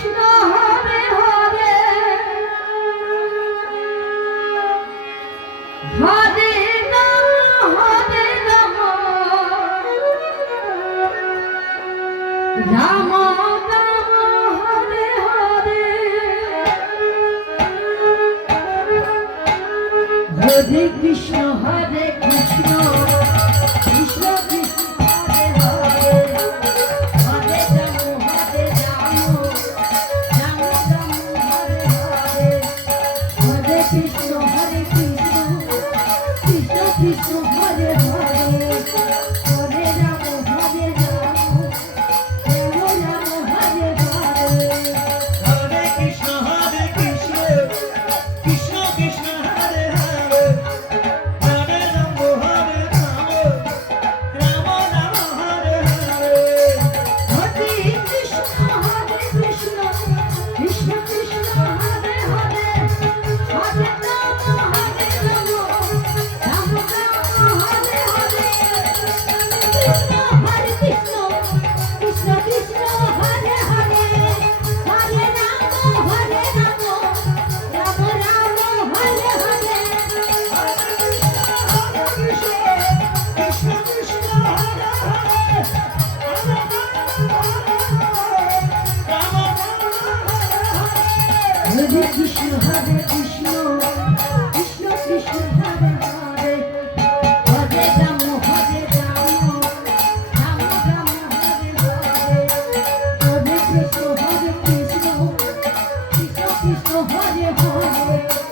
Krishna Hare Hare Hare Ram Ram Ram Hare Hare Hare Krishna Krishna Krishna Hare Hare Hare Ram Ram Ram Hare Hare Hare Krishna Krishna Krishna Krishna Hare Hare Hare Ram Hare Krishna Krishna Krishna Krishna Hare Hare Hare Ram Ram Ram Hare Hare Hare Krishna Krishna Krishna Krishna Hare Hare